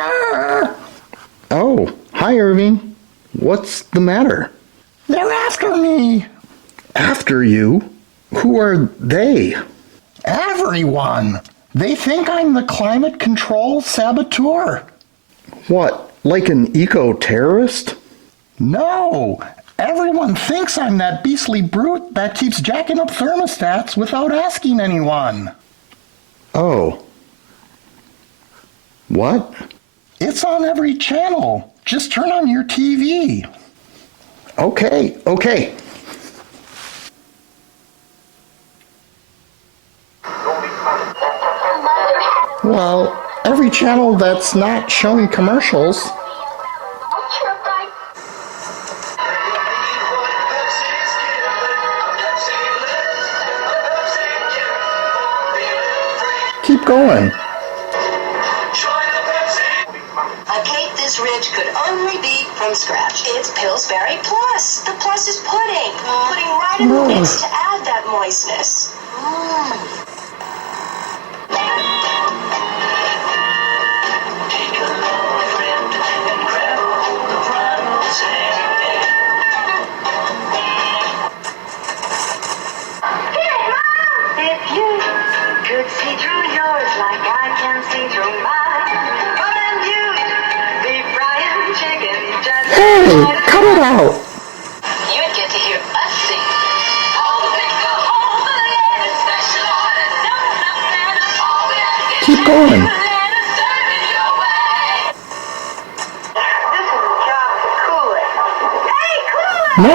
Brewster! Oh, hi, Erving. What's the matter? They're after me. After you? Who are they? Everyone. They think I'm the climate control saboteur. What, like an eco-terrorist? No, everyone thinks I'm that beastly brute that keeps jacking up thermostats without asking anyone. Oh. What? It's on every channel. Just turn on your TV. Okay. Well, every channel that's not showing commercials. Keep going. A cake this rich could only be from scratch. It's Pillsbury Plus. The plus is pudding. Pudding right in the mix to add that moistness. If you could see through yours like I can see through mine, wouldn't you be frying chicken just Hey, cut it out. You'd get to hear us sing. All the things go home, the latest special order. All we have to Keep going. let us serve it your way. This is a job for Kool-Aid. Hey, Kool-Aid! No?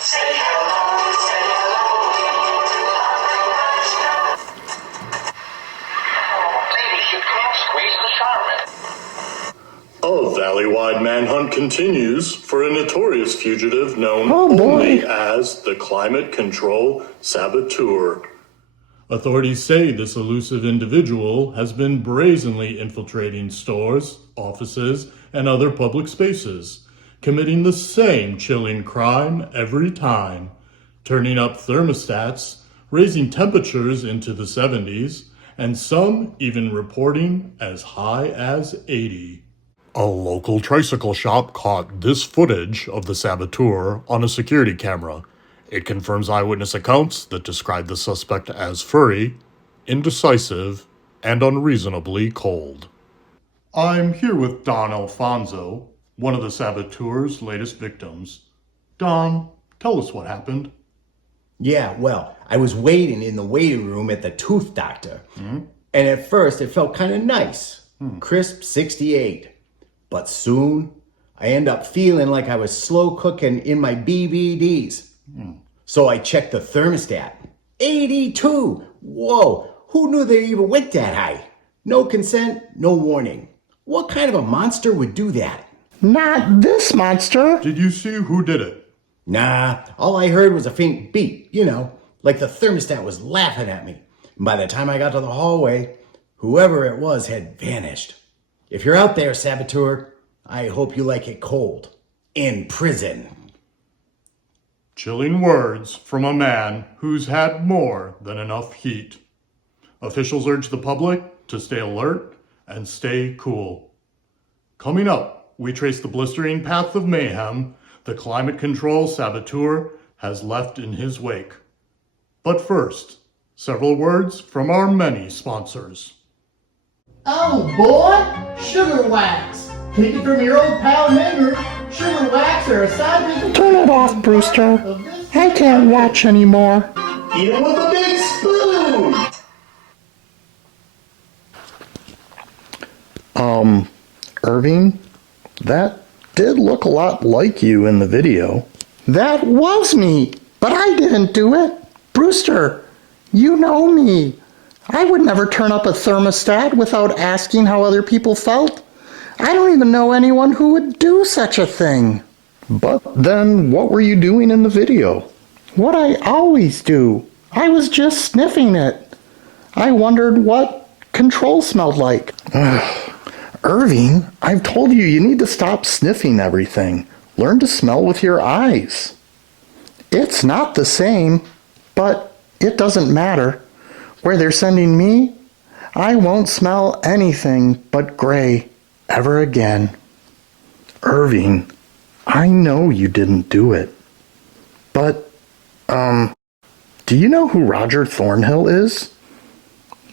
Say hello, say hello to ladies, you can't squeeze the Charmin. A valley-wide manhunt continues for a notorious fugitive known Oh, boy. only as the Climate Control Saboteur. Authorities say this elusive individual has been brazenly infiltrating stores, offices, and other public spaces, committing the same chilling crime every time, turning up thermostats, raising temperatures into the 70s, and some even reporting as high as 80. A local tricycle shop caught this footage of the saboteur on a security camera. It confirms eyewitness accounts that describe the suspect as furry, indecisive, and unreasonably cold. I'm here with Don Alfonso, one of the saboteur's latest victims. Don, tell us what happened. Yeah, well, I was waiting in the waiting room at the tooth doctor. And at first it felt kind of nice. Crisp 68. But soon I end up feeling like I was slow cooking in my BBDs. So I checked the thermostat. 82! Whoa, who knew they even went that high? No consent, no warning. What kind of a monster would do that? Not this monster. Did you see who did it? Nah, all I heard was a faint beep, like the thermostat was laughing at me. And by the time I got to the hallway, whoever it was had vanished. If you're out there, saboteur, I hope you like it cold. In prison. Chilling words from a man who's had more than enough heat. Officials urge the public to stay alert and stay cool. Coming up, we trace the blistering path of mayhem the climate control saboteur has left in his wake. But first, several words from our many sponsors. Oh boy, sugar wax. Take it from your old pal Henry. Sugar wax are a side of Turn it off, Brewster. I can't watch anymore. Eat it with a big spoon. Erving, that did look a lot like you in the video. That was me, but I didn't do it. Brewster, you know me. I would never turn up a thermostat without asking how other people felt. I don't even know anyone who would do such a thing. But then what were you doing in the video? What I always do. I was just sniffing it. I wondered what control smelled like. Erving, I've told you you need to stop sniffing everything. Learn to smell with your eyes. It's not the same, but it doesn't matter. Where they're sending me, I won't smell anything but gray ever again. Erving, I know you didn't do it. But, do you know who Roger Thornhill is?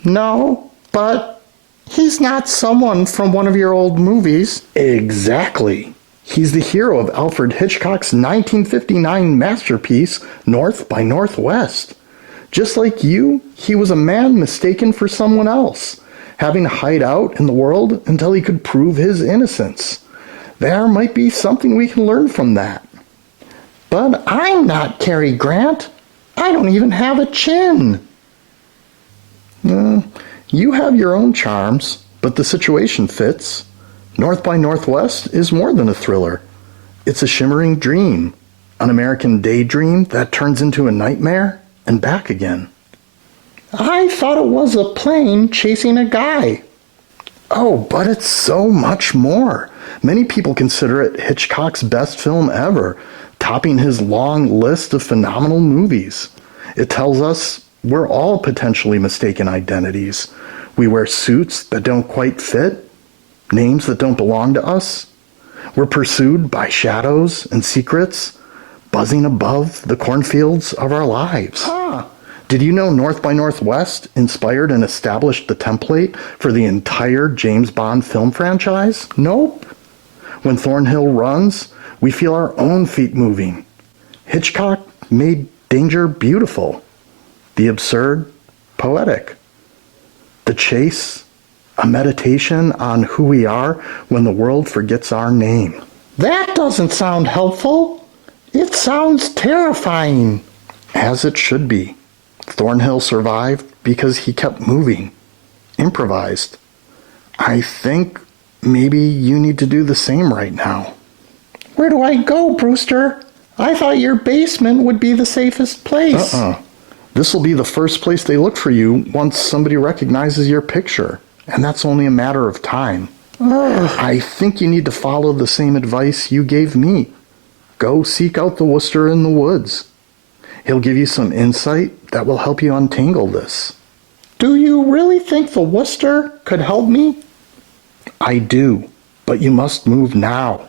No, but he's not someone from one of your old movies. Exactly. He's the hero of Alfred Hitchcock's 1959 masterpiece, North by Northwest. Just like you, he was a man mistaken for someone else, having to hide out in the world until he could prove his innocence. There might be something we can learn from that. But I'm not Cary Grant. I don't even have a chin. You have your own charms, but the situation fits. North by Northwest is more than a thriller. It's a shimmering dream, an American daydream that turns into a nightmare and back again. I thought it was a plane chasing a guy. Oh, but it's so much more. Many people consider it Hitchcock's best film ever, topping his long list of phenomenal movies. It tells us we're all potentially mistaken identities. We wear suits that don't quite fit, names that don't belong to us. We're pursued by shadows and secrets, buzzing above the cornfields of our lives. Did you know North by Northwest inspired and established the template for the entire James Bond film franchise? Nope. When Thornhill runs, we feel our own feet moving. Hitchcock made danger beautiful, the absurd poetic, the chase a meditation on who we are when the world forgets our name. That doesn't sound helpful. It sounds terrifying. As it should be. Thornhill survived because he kept moving, improvised. I think maybe you need to do the same right now. Where do I go, Brewster? I thought your basement would be the safest place. This will be the first place they look for you once somebody recognizes your picture, and that's only a matter of time. I think you need to follow the same advice you gave me. Go seek out the Worcester in the woods. He'll give you some insight that will help you untangle this. Do you really think the Worcester could help me? I do, but you must move now.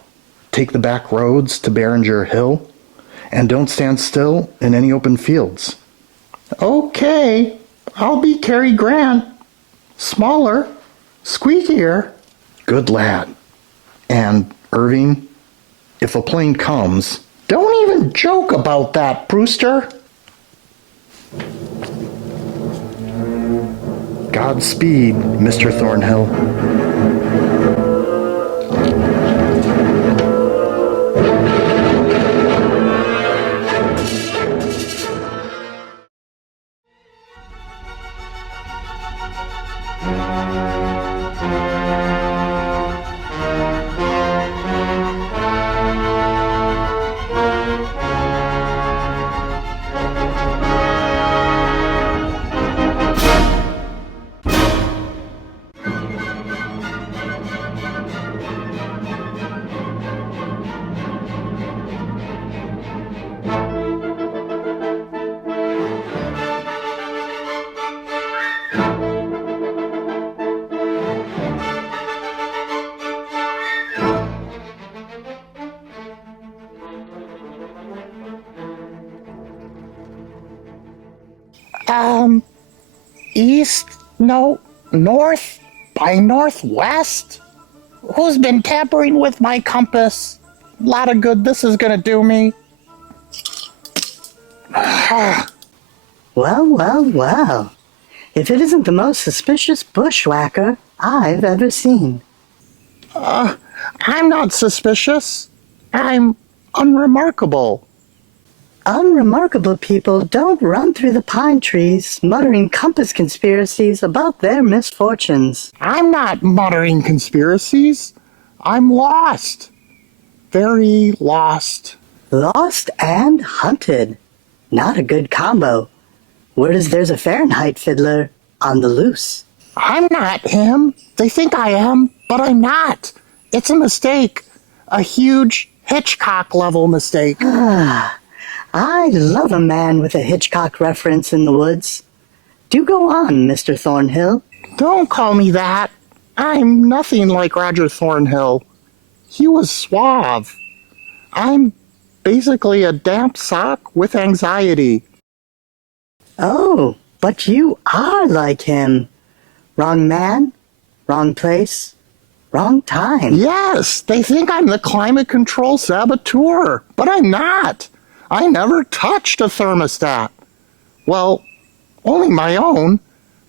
Take the back roads to Beringer Hill, and don't stand still in any open fields. Okay, I'll be Cary Grant. Smaller, squeakier. Good lad. And, Erving, if a plane comes... Don't even joke about that, Brewster. Godspeed, Mr. Thornhill. North by Northwest? Who's been tampering with my compass? Lot of good this is gonna do me. Well. If it isn't the most suspicious bushwhacker I've ever seen. I'm not suspicious. I'm unremarkable. Unremarkable people don't run through the pine trees muttering compass conspiracies about their misfortunes. I'm not muttering conspiracies. I'm lost. Very lost. Lost and hunted. Not a good combo. Word is there's a Fahrenheit Fiddler on the loose. I'm not him. They think I am, but I'm not. It's a mistake. A huge Hitchcock-level mistake. I love a man with a Hitchcock reference in the woods. Do go on, Mr. Thornhill. Don't call me that. I'm nothing like Roger Thornhill. He was suave. I'm basically a damp sock with anxiety. Oh, but you are like him. Wrong man, wrong place, wrong time. Yes, they think I'm the climate control saboteur, but I'm not. I never touched a thermostat. Well, only my own.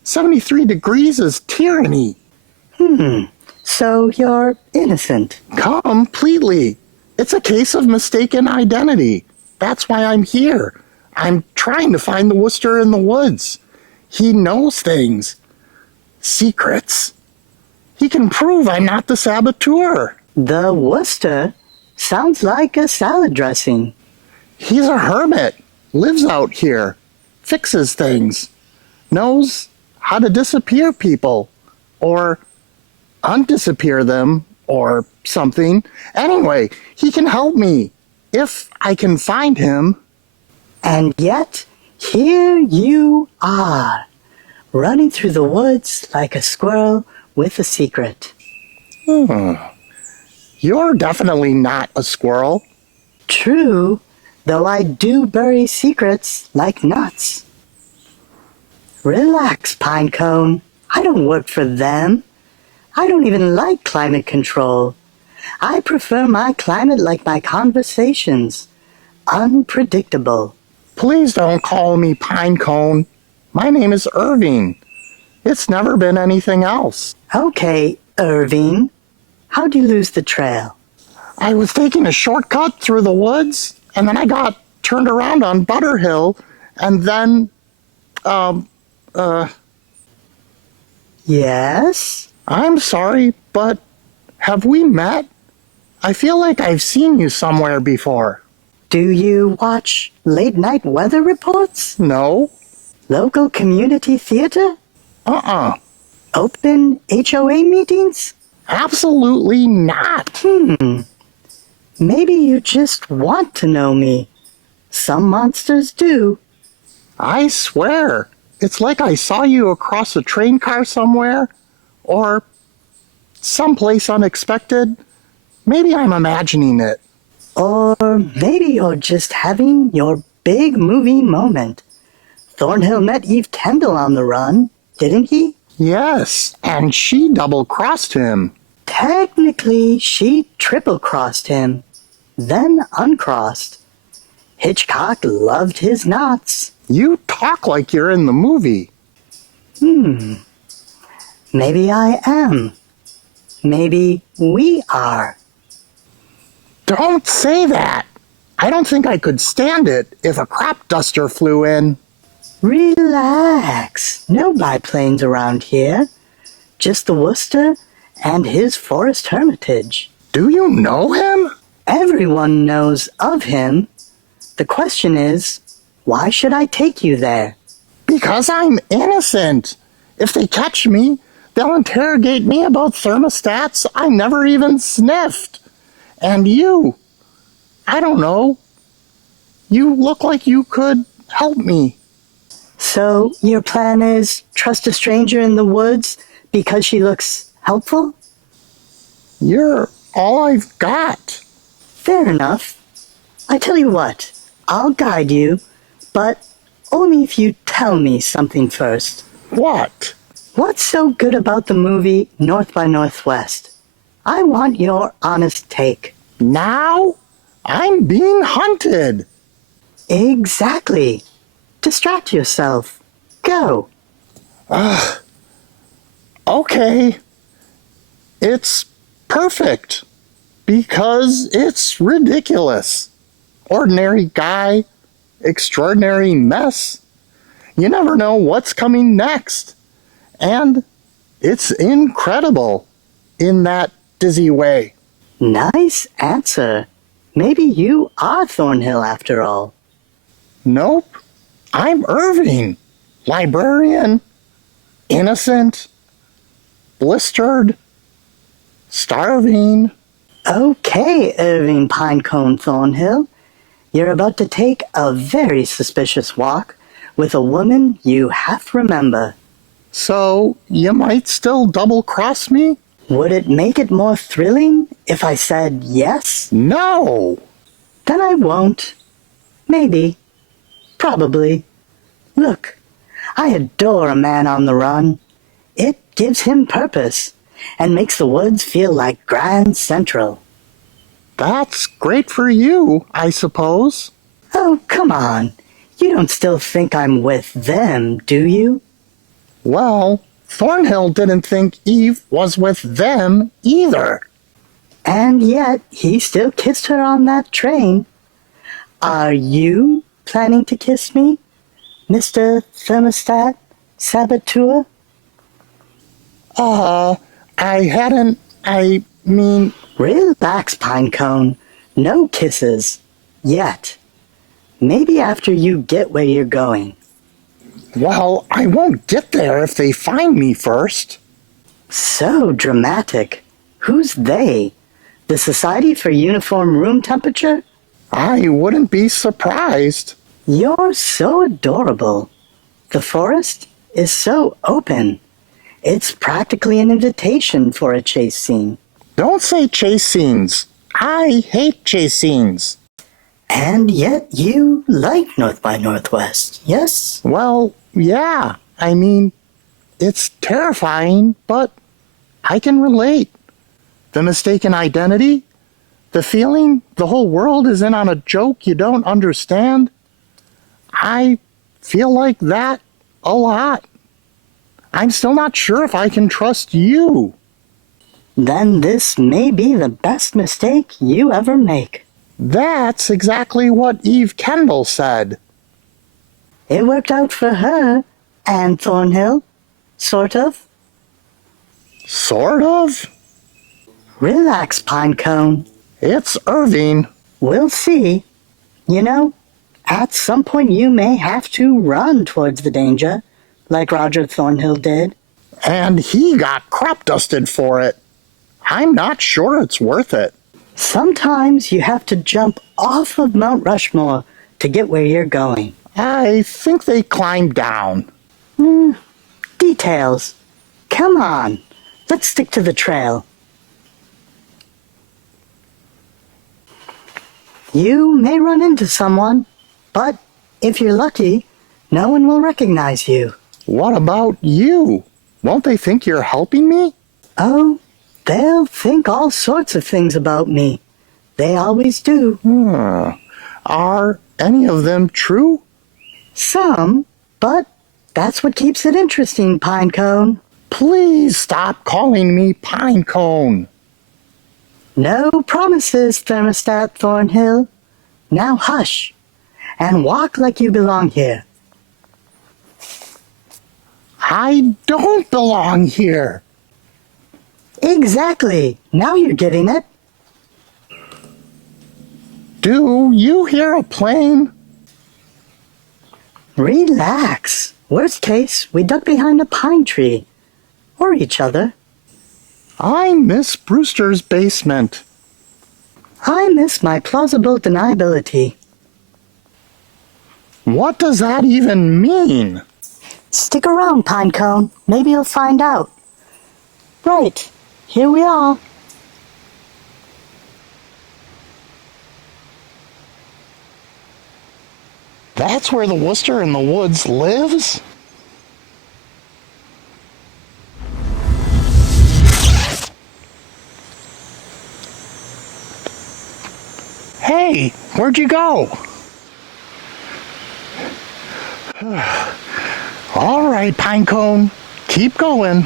73 degrees is tyranny. So you're innocent. Completely. It's a case of mistaken identity. That's why I'm here. I'm trying to find the Worcester in the woods. He knows things. Secrets. He can prove I'm not the saboteur. The Worcester sounds like a salad dressing. He's a hermit. Lives out here. Fixes things. Knows how to disappear people. Or undisappear them. Or something. Anyway, he can help me. If I can find him. And yet, here you are, running through the woods like a squirrel with a secret. You're definitely not a squirrel. True, though I do bury secrets like nuts. Relax, Pinecone. I don't work for them. I don't even like climate control. I prefer my climate like my conversations. Unpredictable. Please don't call me Pinecone. My name is Erving. It's never been anything else. Okay, Erving. How'd you lose the trail? I was taking a shortcut through the woods, and then I got turned around on Butter Hill, and then, Yes? I'm sorry, but have we met? I feel like I've seen you somewhere before. Do you watch late-night weather reports? No? Local community theater? Open HOA meetings? Absolutely not. Maybe you just want to know me. Some monsters do. I swear, it's like I saw you across a train car somewhere, or someplace unexpected. Maybe I'm imagining it. Or maybe you're just having your big movie moment. Thornhill met Eve Kendall on the run, didn't he? Yes, and she double-crossed him. Technically, she triple-crossed him, then uncrossed. Hitchcock loved his knots. You talk like you're in the movie. Maybe I am. Maybe we are. Don't say that. I don't think I could stand it if a crop duster flew in. Relax. No biplanes around here. Just the Worcester and his forest hermitage. Do you know him? Everyone knows of him. The question is, why should I take you there? Because I'm innocent. If they catch me, they'll interrogate me about thermostats I never even sniffed. And you, I don't know. You look like you could help me. So your plan is trust a stranger in the woods because she looks helpful? You're all I've got. Fair enough. I tell you what, I'll guide you, but only if you tell me something first. What? What's so good about the movie North by Northwest? I want your honest take. Now? I'm being hunted. Exactly. Distract yourself. Go. Okay. It's perfect. Because it's ridiculous. Ordinary guy, extraordinary mess. You never know what's coming next. And it's incredible in that dizzy way. Nice answer. Maybe you are Thornhill after all. Nope. I'm Erving. Librarian. Innocent. Blistered. Starving. Okay, Erving Pinecone Thornhill. You're about to take a very suspicious walk with a woman you half remember. So, you might still double-cross me? Would it make it more thrilling if I said yes? No! Then I won't. Maybe. Probably. Look, I adore a man on the run. It gives him purpose and makes the woods feel like Grand Central. That's great for you, I suppose. Oh, come on. You don't still think I'm with them, do you? Well, Thornhill didn't think Eve was with them either. And yet, he still kissed her on that train. Are you planning to kiss me, Mr. Thermostat Saboteur? I mean... Relax, Pinecone. No kisses. Yet. Maybe after you get where you're going. Well, I won't get there if they find me first. So dramatic. Who's they? The Society for Uniform Room Temperature? I wouldn't be surprised. You're so adorable. The forest is so open. It's practically an invitation for a chase scene. Don't say chase scenes. I hate chase scenes. And yet you like North by Northwest, yes? Well, yeah. I mean, it's terrifying, but I can relate. The mistaken identity, the feeling the whole world is in on a joke you don't understand. I feel like that a lot. I'm still not sure if I can trust you. Then this may be the best mistake you ever make. That's exactly what Eve Kendall said. It worked out for her and Thornhill, sort of. Sort of? Relax, Pinecone. It's Erving. We'll see. You know, at some point you may have to run towards the danger, like Roger Thornhill did. And he got crop dusted for it. I'm not sure it's worth it. Sometimes you have to jump off of Mount Rushmore to get where you're going. I think they climbed down. Details. Come on, let's stick to the trail. You may run into someone, but if you're lucky, no one will recognize you. What about you? Won't they think you're helping me? Oh, they'll think all sorts of things about me. They always do. Are any of them true? Some, but that's what keeps it interesting, Pinecone. Please stop calling me Pinecone. No promises, Thermostat Thornhill. Now hush, and walk like you belong here. I don't belong here. Exactly. Now you're getting it. Do you hear a plane? Relax. Worst case, we duck behind a pine tree. Or each other. I miss Brewster's basement. I miss my plausible deniability. What does that even mean? Stick around, Pinecone. Maybe you'll find out. Right. Here we are. That's where the Worcester in the woods lives? Hey, where'd you go? All right, Pinecone, keep going.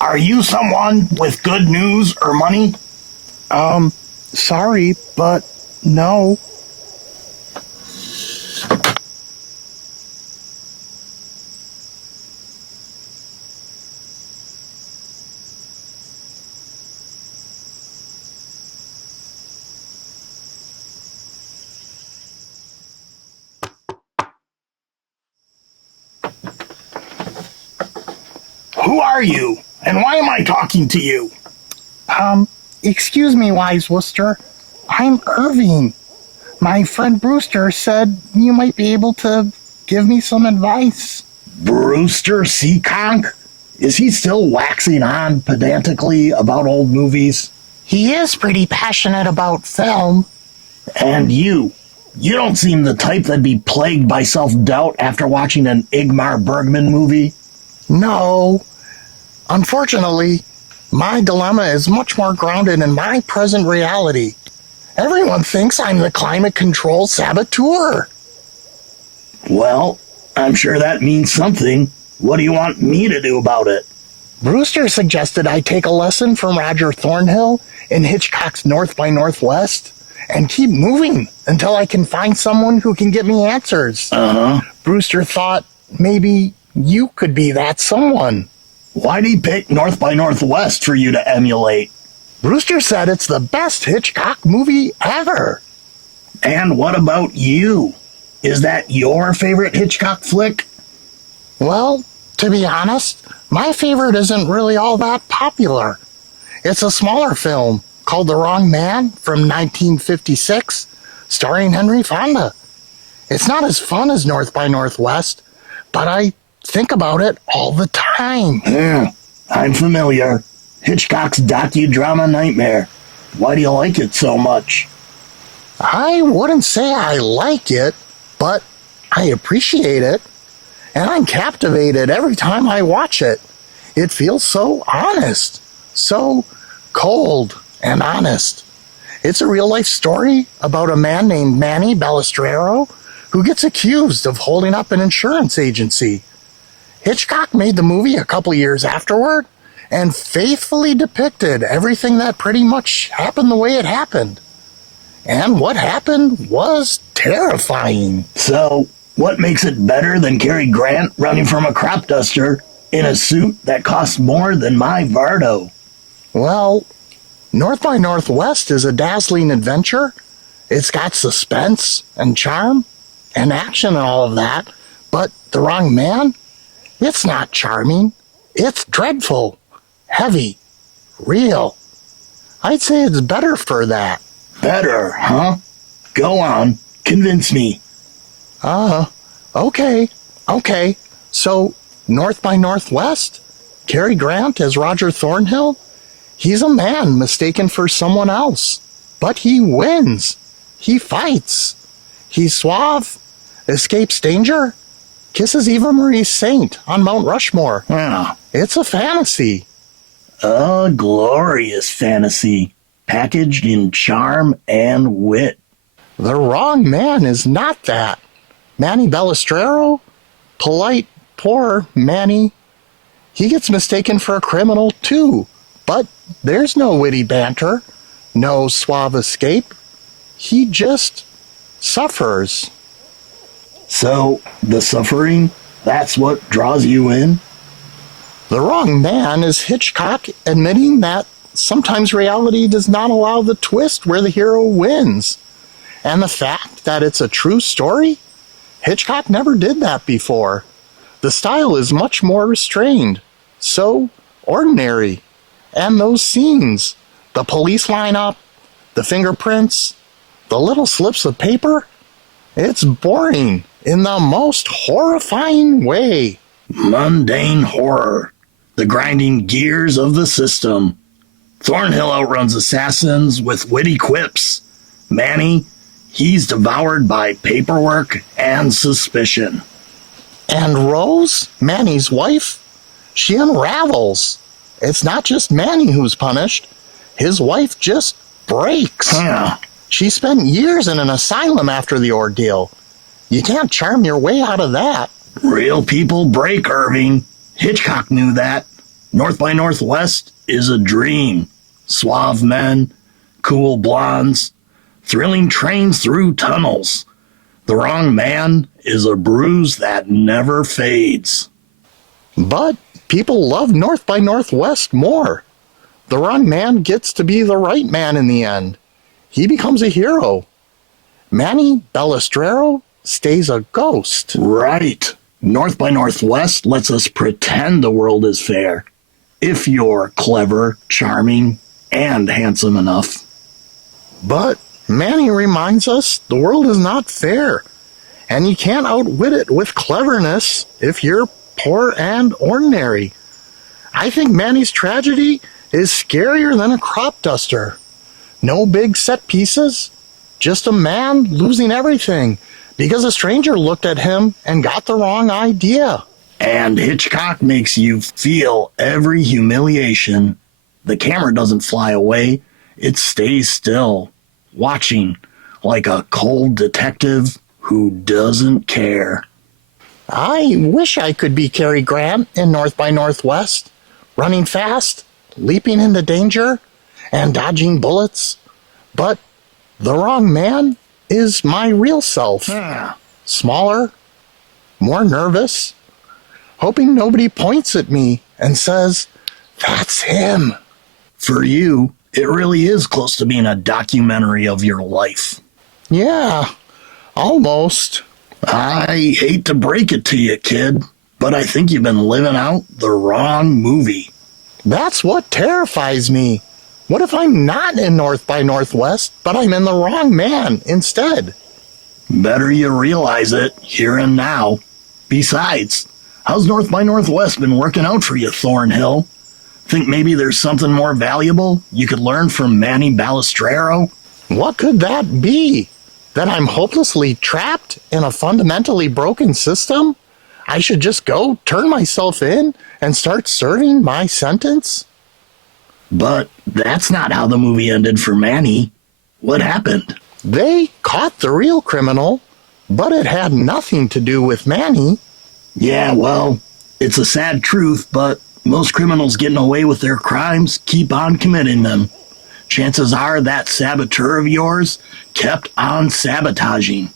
Are you someone with good news or money? Sorry, but no. Who are you? And why am I talking to you? Excuse me, Wise Worcester. I'm Erving. My friend Brewster said you might be able to give me some advice. Brewster Seaconk? Is he still waxing on pedantically about old movies? He is pretty passionate about film. And you don't seem the type that'd be plagued by self-doubt after watching an Ingmar Bergman movie. No. Unfortunately, my dilemma is much more grounded in my present reality. Everyone thinks I'm the climate control saboteur. Well, I'm sure that means something. What do you want me to do about it? Brewster suggested I take a lesson from Roger Thornhill in Hitchcock's North by Northwest and keep moving until I can find someone who can get me answers. Brewster thought maybe you could be that someone. Why'd he pick North by Northwest for you to emulate? Brewster said it's the best Hitchcock movie ever. And what about you? Is that your favorite Hitchcock flick? Well, to be honest, my favorite isn't really all that popular. It's a smaller film called The Wrong Man from 1956, starring Henry Fonda. It's not as fun as North by Northwest, but I think about it all the time. Yeah, I'm familiar. Hitchcock's docudrama nightmare. Why do you like it so much? I wouldn't say I like it, but I appreciate it. And I'm captivated every time I watch it. It feels so honest, so cold and honest. It's a real-life story about a man named Manny Balistrero who gets accused of holding up an insurance agency. Hitchcock made the movie a couple years afterward and faithfully depicted everything that pretty much happened the way it happened. And what happened was terrifying. So, what makes it better than Cary Grant running from a crop duster in a suit that costs more than my Vardo? Well, North by Northwest is a dazzling adventure. It's got suspense and charm and action and all of that. But The Wrong Man? It's not charming. It's dreadful, heavy, real. I'd say it's better for that. Better, huh? Go on, convince me. Okay. So, North by Northwest? Cary Grant as Roger Thornhill? He's a man mistaken for someone else. But he wins. He fights. He's suave, escapes danger, kisses Eva Marie Saint on Mount Rushmore. Yeah. It's a fantasy. A glorious fantasy, packaged in charm and wit. The Wrong Man is not that. Manny Balistrero? Polite, poor Manny. He gets mistaken for a criminal, too. But there's no witty banter, no suave escape. He just suffers. So, the suffering, that's what draws you in? The Wrong Man is Hitchcock admitting that sometimes reality does not allow the twist where the hero wins. And the fact that it's a true story? Hitchcock never did that before. The style is much more restrained, so ordinary. And those scenes, the police lineup, the fingerprints, the little slips of paper, it's boring in the most horrifying way. Mundane horror. The grinding gears of the system. Thornhill outruns assassins with witty quips. Manny, he's devoured by paperwork and suspicion. And Rose, Manny's wife, she unravels. It's not just Manny who's punished. His wife just breaks. Yeah. She spent years in an asylum after the ordeal. You can't charm your way out of that. Real people break, Erving. Hitchcock knew that. North by Northwest is a dream. Suave men, cool blondes, thrilling trains through tunnels. The Wrong Man is a bruise that never fades. But people love North by Northwest more. The Wrong Man gets to be the right man in the end. He becomes a hero. Manny Balistrero stays a ghost. Right. North by Northwest lets us pretend the world is fair, if you're clever, charming, and handsome enough. But Manny reminds us the world is not fair, and you can't outwit it with cleverness if you're poor and ordinary. I think Manny's tragedy is scarier than a crop duster. No big set pieces, just a man losing everything because a stranger looked at him and got the wrong idea. And Hitchcock makes you feel every humiliation. The camera doesn't fly away, it stays still, watching like a cold detective who doesn't care. I wish I could be Cary Grant in North by Northwest, running fast, leaping into danger, and dodging bullets. But the wrong man is my real self. Smaller, more nervous, hoping nobody points at me and says, "That's him." For you, it really is close to being a documentary of your life. Yeah, almost. I hate to break it to you, kid, but I think you've been living out the wrong movie. That's what terrifies me. What if I'm not in North by Northwest, but I'm in the wrong man instead? Better you realize it here and now. Besides, how's North by Northwest been working out for you, Thornhill? Think maybe there's something more valuable you could learn from Manny Balistrero? What could that be? That I'm hopelessly trapped in a fundamentally broken system? I should just go turn myself in and start serving my sentence? But that's not how the movie ended for Manny. What happened? They caught the real criminal, but it had nothing to do with Manny. Yeah, well, it's a sad truth, but most criminals getting away with their crimes keep on committing them. Chances are that saboteur of yours kept on sabotaging.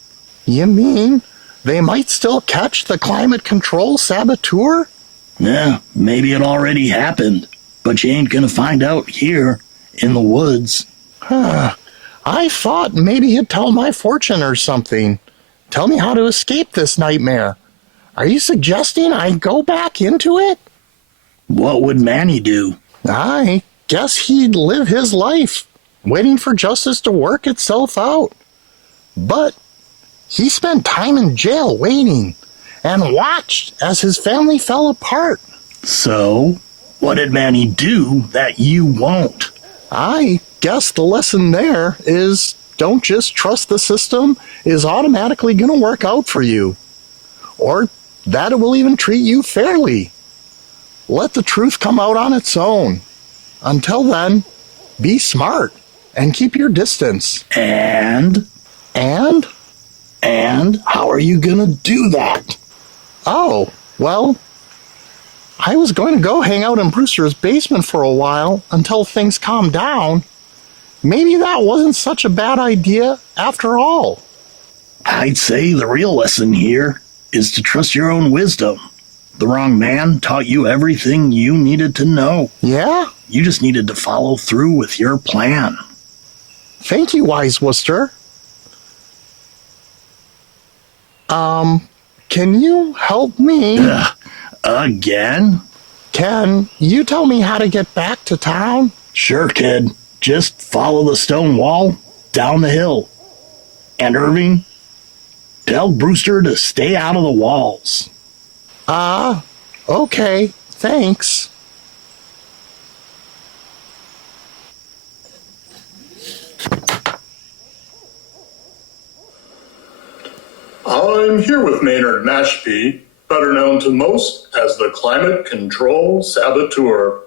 You mean they might still catch the climate control saboteur? Yeah, maybe it already happened, but you ain't gonna find out here in the woods. I thought maybe he'd tell my fortune or something. Tell me how to escape this nightmare. Are you suggesting I go back into it? What would Manny do? I guess he'd live his life, waiting for justice to work itself out. But he spent time in jail waiting and watched as his family fell apart. So, what did Manny do that you won't? I guess the lesson there is don't just trust the system is automatically going to work out for you, or that it will even treat you fairly. Let the truth come out on its own. Until then, be smart and keep your distance. And how are you gonna do that? Oh, well, I was going to go hang out in Brewster's basement for a while until things calmed down. Maybe that wasn't such a bad idea after all. I'd say the real lesson here is to trust your own wisdom. The wrong man taught you everything you needed to know. Yeah? You just needed to follow through with your plan. Thank you, Wise Worcester. Can you help me? Again? Can you tell me how to get back to town? Sure, kid. Just follow the stone wall down the hill. And Erving, tell Brewster to stay out of the walls. Okay, thanks. I'm here with Maynard Mashpee, better known to most as the climate control saboteur.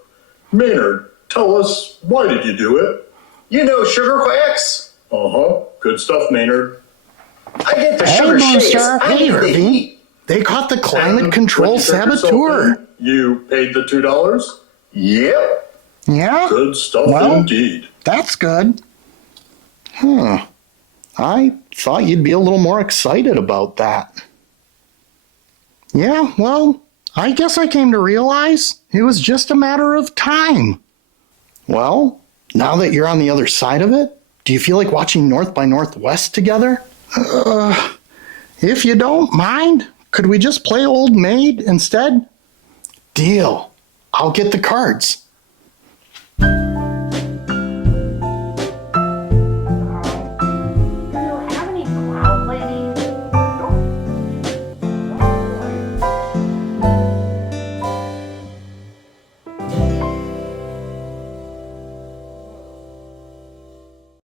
Maynard, tell us, why did you do it? You know sugar wax? Uh-huh. Good stuff, Maynard. I get the Hey, sugar shakes. Brewster. I Hey, need the Erving. heat. They caught the climate And control when you check yourself saboteur. in, you paid the $2? Yep. Yeah? Good stuff Well, indeed. That's good. I thought you'd be a little more excited about that. Yeah, well, I guess I came to realize it was just a matter of time. Well, now that you're on the other side of it, do you feel like watching North by Northwest together? If you don't mind, Could we just play Old Maid instead? Deal. I'll get the cards.